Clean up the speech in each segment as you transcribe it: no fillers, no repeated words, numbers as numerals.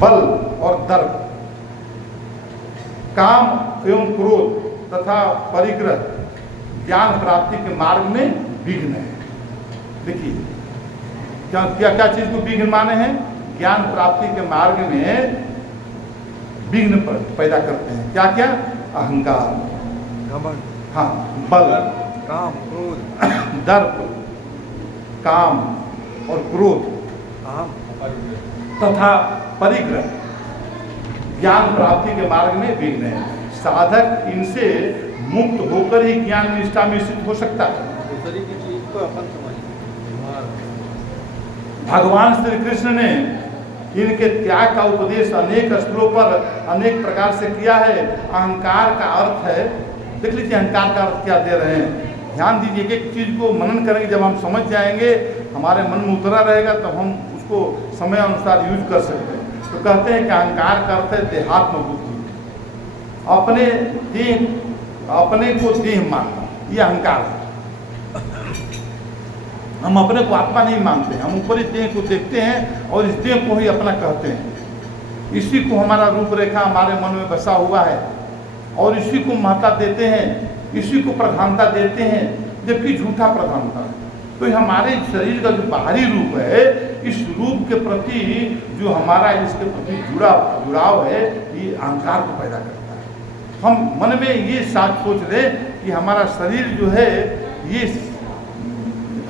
बल और दर्प, काम एवं क्रोध तथा परिग्रह ज्ञान प्राप्ति के मार्ग में विघ्न है। देखिए क्या क्या क्या चीज को विघ्न माने हैं? ज्ञान प्राप्ति के मार्ग में विघ्न पैदा करते हैं। क्या क्या? अहंकार, घमंड, हाँ, बल, काम, क्रोध, दर्प, काम और क्रोध अहम, तथा परिग्रह ज्ञान प्राप्ति के मार्ग में विघ्न है। साधक इनसे मुक्त होकर ही ज्ञान निष्ठा में स्थित हो सकता है। दूसरी की चीज को अपन समझ। भगवान श्री कृष्ण ने इनके त्याग का उपदेश अनेक स्थलों पर अनेक प्रकार से किया है। अहंकार का अर्थ है, देख लीजिए अहंकार का अर्थ क्या दे रहे हैं। ध्यान दीजिए, एक एक चीज को मनन करेंगे, जब हम समझ जाएंगे, हमारे मन में उतरा रहेगा, तब हम उसको समय अनुसार यूज कर सकते हैं। तो कहते हैं कि अहंकार का अर्थ है देहात्म बुद्धि, अपने देह, अपने को देह मानना, ये अहंकार है। हम अपने को आत्मा नहीं मानते, हम ऊपरी देह को देखते हैं और इस देह को ही अपना कहते हैं। इसी को हमारा रूपरेखा हमारे मन में बसा हुआ है और इसी को महत्ता देते हैं, इसी को प्रधानता देते हैं, जबकि झूठा प्रधानता है। तो हमारे शरीर का जो बाहरी रूप है, इस रूप के प्रति जो हमारा इसके प्रति जुड़ाव है, ये अहंकार को पैदा करता है। हम मन में ये सोच लें कि हमारा शरीर जो है, ये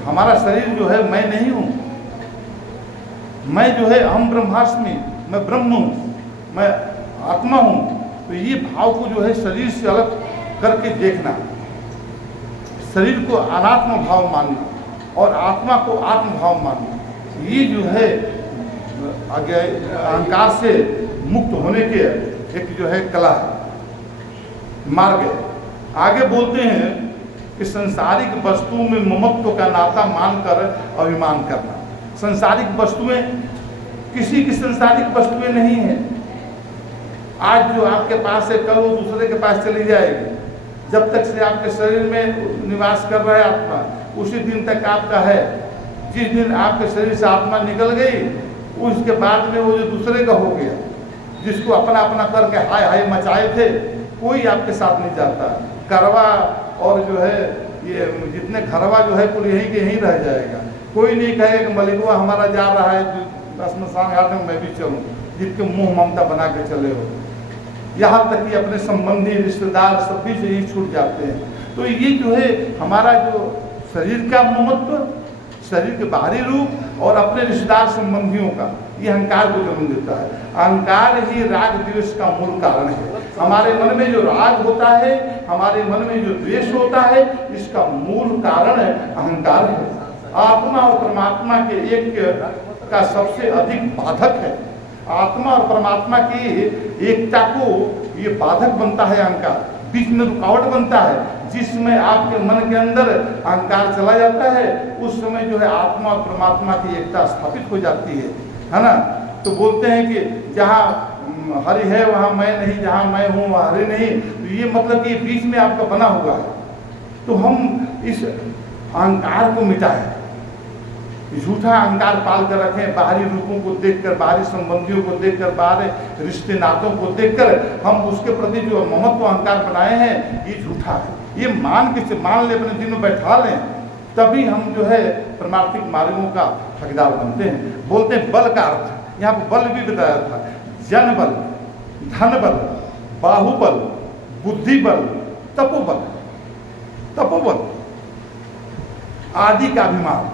हमारा शरीर जो है मैं नहीं हूँ, मैं जो है हम ब्रह्मास्मि, मैं ब्रह्म हूँ, मैं आत्मा हूँ। तो ये भाव को जो है शरीर से अलग करके देखना, शरीर को अनात्म भाव मानना और आत्मा को आत्म भाव मानना, ये जो है अहंकार से मुक्त होने के एक जो है कला है, मार्ग है। आगे बोलते हैं कि संसारिक वस्तुओं में ममत्व का नाता मानकर अभिमान करना। संसारिक वस्तुएं, किसी की संसारिक वस्तुएं नहीं है। आज जो आपके पास है, कल वो दूसरे के पास चली जाएगी। जब तक से आपके शरीर में निवास कर रहा है आत्मा, उसी दिन तक आपका है। जिस दिन आपके शरीर से आत्मा निकल गई, उसके बाद में वो जो दूसरे का हो गया, जिसको अपना अपना करके हाय हाय मचाए थे, कोई आपके साथ नहीं जाता। करवा और जो है ये जितने घरवा जो है कुल यही के यहीं रह जाएगा। कोई नहीं कहेगा कि मलिकवा हमारा जा रहा है श्मशान घाट में, मैं भी चलूँ, जिसके मुंह ममता बना के चले हो। यहाँ तक कि अपने संबंधी रिश्तेदार सब भी से ही छूट जाते हैं। तो ये जो है हमारा जो शरीर का ममत्व, शरीर के बाहरी रूप और अपने रिश्तेदार संबंधियों का, ये अहंकार को जन्म देता है। अहंकार ही राग द्वेष का मूल कारण है। हमारे मन में जो राग होता है, हमारे मन में जो द्वेष होता है, इसका मूल कारण अहंकार है। आत्मा और परमात्मा के एक का सबसे अधिक बाधक है। आत्मा और परमात्मा की एकता को ये बाधक बनता है अहंकार, बीच में रुकावट बनता है। जिसमें आपके मन के अंदर अहंकार चला जाता है, उस समय जो है आत्मा और परमात्मा की एकता स्थापित हो जाती है ना। तो बोलते हैं कि जहाँ हरि है वहाँ मैं नहीं, जहाँ मैं हूँ वहाँ हरि नहीं। तो ये मतलब कि बीच में आपका बना हुआ है। तो हम इस अहंकार को मिटाएं, झूठा अहंकार पाल कर रखें। बाहरी रूपों को देखकर, बाहरी संबंधियों को देखकर, बाहरी रिश्ते नातों को देखकर हम उसके प्रति जो ममत्व अहंकार बनाए हैं, ये झूठा है। ये मान ले, अपने दिल में बैठा लें, तभी हम जो है परमार्थिक मार्गों का हकदार बनते हैं। बोलते हैं बल का अर्थ, यहाँ पर बल भी बताया था। जन बल, धन बल, बाहुबल, बुद्धि बल, तपोबल। तपोबल आदि का अभिमान,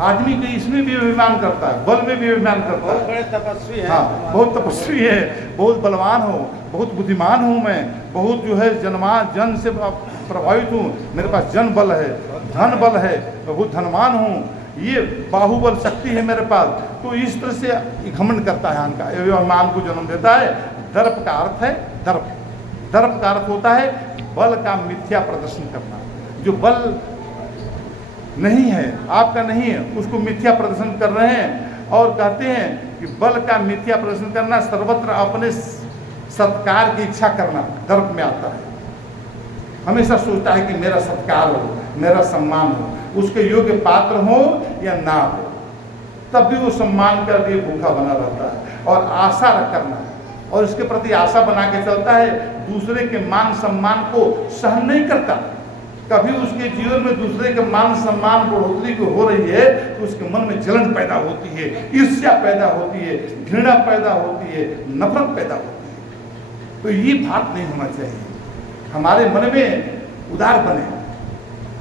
आदमी के इसमें भी अभिमान करता है, बल में भी अभिमान करता है। बहुत बड़े तपस्वी है। हाँ, बहुत तपस्वी है, बहुत बलवान हो, बहुत बुद्धिमान हूँ मैं, बहुत जो है जन से प्रभावित हूँ, मेरे पास जन बल है, धन बल है, मैं बहुत धनवान हूँ, ये बाहुबल शक्ति है मेरे पास। तो इस तरह से घमंड करता है अहंकार, अभिमान को जन्म देता है। दर्प का अर्थ है दर्प। दर्प का अर्थ होता है बल का मिथ्या प्रदर्शन करना। जो बल नहीं है, आपका नहीं है, उसको मिथ्या प्रदर्शन कर रहे हैं। और कहते हैं कि बल का मिथ्या प्रदर्शन करना, सर्वत्र अपने सत्कार की इच्छा करना दर्प में आता है। हमेशा सोचता है कि मेरा सत्कार हो, मेरा सम्मान हो, उसके योग्य पात्र हो या ना हो, तब भी वो सम्मान कर लिए भूखा बना रहता है। और आशा करना, और इसके प्रति आशा बना के चलता है, दूसरे के मान सम्मान को सहन नहीं करता। कभी उसके जीवन में दूसरे के मान सम्मान बढ़ोतरी को हो रही है तो उसके मन में जलन पैदा होती है, ईर्ष्या पैदा होती है, घृणा पैदा होती है, नफरत पैदा होती है। तो ये बात नहीं होना चाहिए। हमारे मन में उदार बने,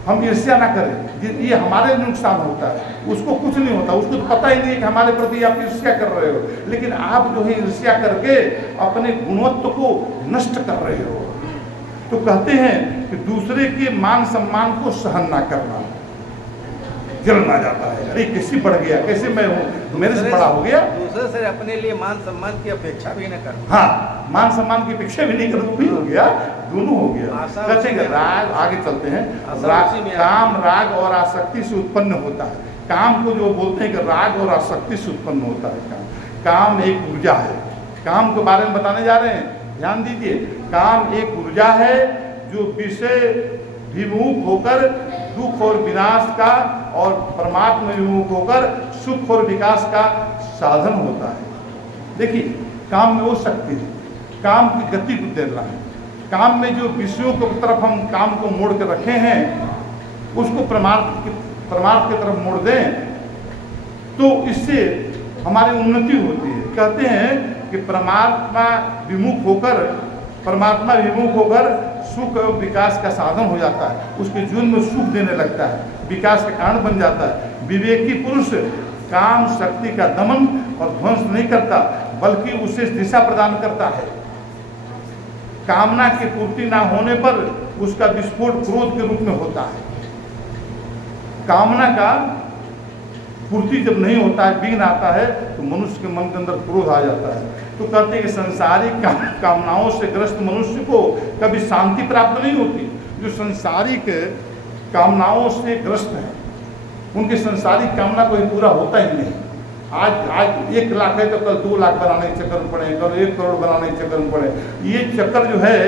हम ईर्ष्या ना करें, ये हमारे नुकसान होता है, उसको कुछ नहीं होता, उसको तो पता ही नहीं कि हमारे प्रति आप ईर्ष्या कर रहे हो, लेकिन आप जो है ईर्ष्या करके अपने गुणवत्व को नष्ट कर रहे हो। तो कहते हैं कि दूसरे के मान सम्मान को सहन ना करना, जलन आ जाता है, अरे कैसे बढ़ गया, कैसे मैं हूँ, मेरे से बड़ा हो गया। दूसरे से अपने लिए मान सम्मान की अपेक्षा भी न कर, हाँ, मान सम्मान की अपेक्षा भी नहीं कर, वो भी हो गया, दोनों हो गया। कहते हैं राग, आगे चलते हैं, काम राग और आसक्ति से उत्पन्न होता है। काम को जो बोलते हैं कि राग और आसक्ति से उत्पन्न होता है। काम एक ऊर्जा है, काम के बारे में बताने जा रहे हैं, ध्यान दीजिए। काम एक ऊर्जा है जो विषय विमुख होकर दुख और विनाश का और परमात्मा विमुख होकर सुख और विकास का साधन होता है। देखिए, काम में वो शक्ति है, काम की गति को देना है। काम में जो विषयों की तरफ हम काम को मोड़ कर रखे हैं, उसको परमार्थ की तरफ मोड़ दें तो इससे हमारी उन्नति होती है। कहते हैं कि परमात्मा विमुख होकर सुख और विकास का साधन हो जाता है, उसके जीवन में सुख देने लगता है, विकास का कारण बन जाता है। विवेकी पुरुष काम शक्ति का दमन और ध्वंस नहीं करता, बल्कि उसे दिशा प्रदान करता है। कामना की पूर्ति ना होने पर उसका विस्फोट क्रोध के रूप में होता है। कामना का पूर्ति जब नहीं होता है, विघ्न आता है, तो मनुष्य के मन के अंदर क्रोध आ जाता है। तो कहते हैं कि संसारिक कामनाओं से ग्रस्त मनुष्य को कभी शांति प्राप्त नहीं होती। जो संसारिक कामनाओं से ग्रस्त हैं, उनकी संसारिक कामना कोई पूरा होता ही नहीं। आज 1 लाख है तो कल 2 लाख बनाने के चक्कर में पड़े, कल 1 करोड़ बनाने के चक्कर में पड़े। ये चक्कर जो है,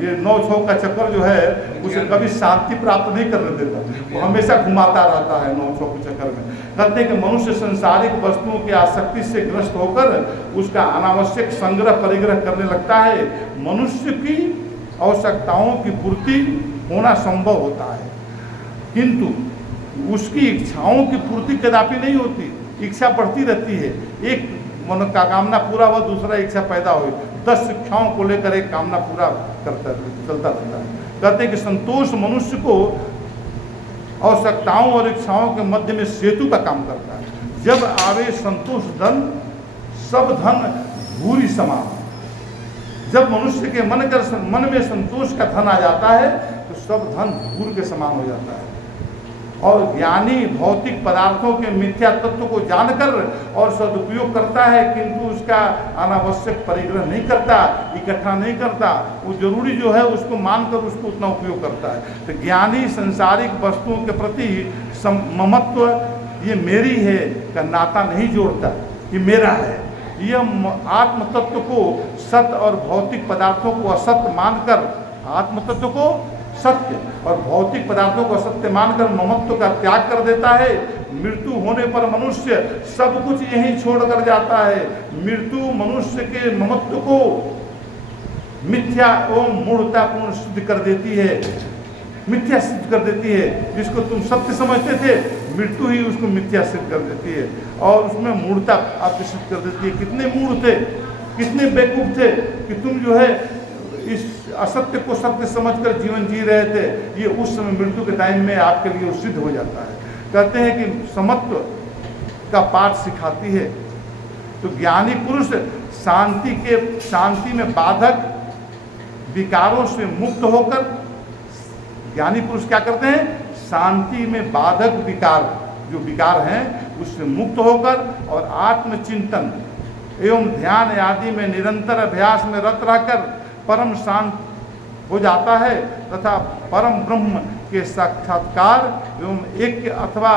ये 9-6 का चक्कर जो है, उसे कभी शांति प्राप्त नहीं करने देता, वो हमेशा घुमाता रहता है 9-6 के चक्कर में। कहते हैं कि मनुष्य संसारिक वस्तुओं की आसक्ति से ग्रस्त होकर उसका अनावश्यक संग्रह परिग्रह करने लगता है। मनुष्य की आवश्यकताओं की पूर्ति होना संभव होता है, किंतु उसकी इच्छाओं की पूर्ति कदापि नहीं होती। इच्छा बढ़ती रहती है, एक मनोकामना पूरा हुआ, दूसरा इच्छा पैदा हुई, 10 इच्छाओं को लेकर एक कामना पूरा चलता रहता है। कहते हैं कि संतोष मनुष्य को आवश्यकताओं और इच्छाओं के मध्य में सेतु का काम करता है। जब आवे संतोष धन, सब धन भूरी समान। जब मनुष्य के मन में संतोष का धन आ जाता है तो सब धन भूर के समान हो जाता है। और ज्ञानी भौतिक पदार्थों के मिथ्या तत्व को जानकर और सदुपयोग करता है, किंतु उसका अनावश्यक परिग्रह नहीं करता, इकट्ठा नहीं करता। वो जरूरी जो है उसको मानकर उसको उतना उपयोग करता है। तो ज्ञानी संसारिक वस्तुओं के प्रति ममत्व, ये मेरी है का नाता नहीं जोड़ता, ये मेरा है। यह आत्म तत्व को सत्य और भौतिक पदार्थों को असत्य मानकर, आत्म तत्व को सत्य और भौतिक पदार्थों को असत्य मानकर ममत्व का त्याग कर देता है। मृत्यु होने पर मनुष्य सब कुछ यहीं छोड़कर जाता है। मृत्यु मनुष्य के ममत्व को मिथ्या एवं मूढ़तापूर्ण सिद्ध कर देती है, मिथ्या सिद्ध कर देती है। जिसको तुम सत्य समझते थे, मृत्यु ही उसको मिथ्या सिद्ध कर देती है और उसमें मूढ़ता आपको सिद्ध कर देती है। कितने मूढ़ थे, कितने बेवकूफ थे कि तुम जो है इस असत्य को सत्य समझकर जीवन जी रहे थे। ये उस समय मृत्यु के टाइम में आपके लिए सिद्ध हो जाता है। कहते हैं कि समत्व का पाठ सिखाती है। तो ज्ञानी पुरुष शांति में बाधक विकारों से मुक्त होकर, ज्ञानी पुरुष क्या करते हैं, शांति में बाधक विकार, जो विकार हैं उससे मुक्त होकर और आत्मचिंतन एवं ध्यान आदि में निरंतर अभ्यास में रत रहकर परम शांत हो जाता है तथा परम ब्रह्म के साक्षात्कार एवं एक अथवा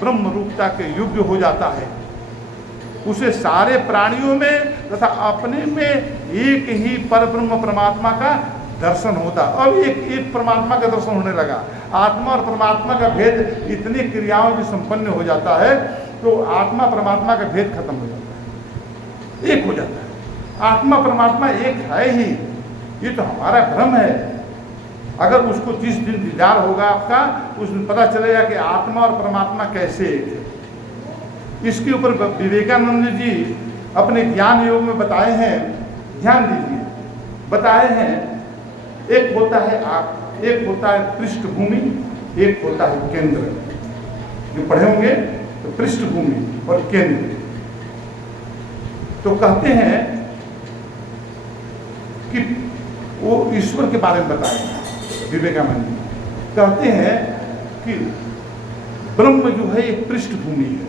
ब्रह्म रूपता के योग्य हो जाता है। उसे सारे प्राणियों में तथा अपने में एक ही पर ब्रह्म परमात्मा का दर्शन होता। अब एक परमात्मा का दर्शन होने लगा। आत्मा और परमात्मा का भेद इतनी क्रियाओं से संपन्न हो जाता है तो आत्मा परमात्मा का भेद खत्म हो जाता है। एक हो जाता है। आत्मा परमात्मा एक है ही, ये तो हमारा भ्रम है। अगर उसको 30 दिन दीदार होगा आपका, उसमें पता चलेगा कि आत्मा और परमात्मा कैसे एक है। इसके ऊपर विवेकानंद जी अपने ज्ञान योग में बताए हैं, ध्यान दीजिए, बताए हैं, एक होता है एक होता है पृष्ठभूमि, एक होता है केंद्र। जो पढ़े होंगे तो पृष्ठभूमि और केंद्र। तो कहते हैं कि वो ईश्वर के बारे में बताए विवेकानंद जी, कहते हैं कि ब्रह्म जो है एक पृष्ठभूमि है,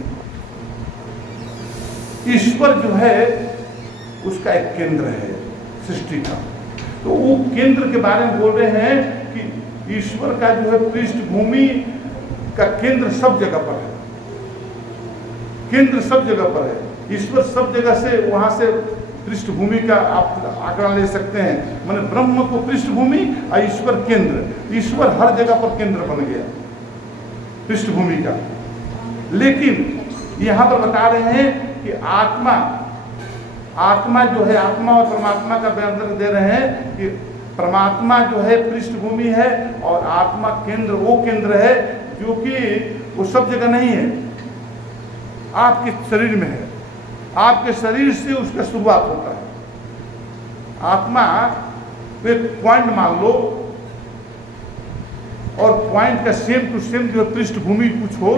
ईश्वर जो है उसका एक केंद्र है सृष्टि का। तो वो केंद्र के बारे में बोल रहे हैं कि ईश्वर का जो है पृष्ठभूमि का केंद्र सब जगह पर है, केंद्र सब जगह पर है। ईश्वर सब जगह से, वहां से पृष्ठभूमि का आप आंकड़ा ले सकते हैं। माने ब्रह्म को पृष्ठभूमि और ईश्वर केंद्र। ईश्वर हर जगह पर केंद्र बन गया पृष्ठभूमि का। लेकिन यहां पर बता रहे हैं कि आत्मा जो है, आत्मा और परमात्मा का बयान दे रहे हैं कि परमात्मा जो है पृष्ठभूमि है और आत्मा केंद्र, वो केंद्र है जो कि वो सब जगह नहीं है, आपके शरीर में है। आपके शरीर से उसका शुरुआत होता है। आत्मा एक पॉइंट मान लो और पॉइंट का सेम टू सेम जो है पृष्ठभूमि कुछ हो,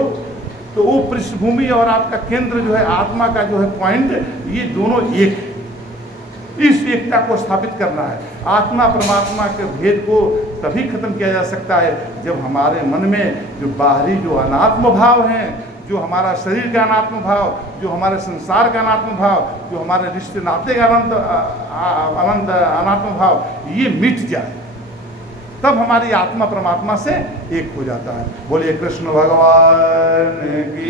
तो वो पृष्ठभूमि और आपका केंद्र जो है, आत्मा का जो है पॉइंट, ये दोनों एक है। इस एकता को स्थापित करना है। आत्मा परमात्मा के भेद को तभी खत्म किया जा सकता है जब हमारे मन में जो बाहरी जो अनात्म भाव हैं, जो हमारा शरीर का अनात्म भाव, जो हमारे संसार का अनात्म भाव, जो हमारे रिश्ते नाते का अनंत अनात्म भाव, ये मिट जाए, तब हमारी आत्मा परमात्मा से एक हो जाता है। बोलिए कृष्ण भगवान की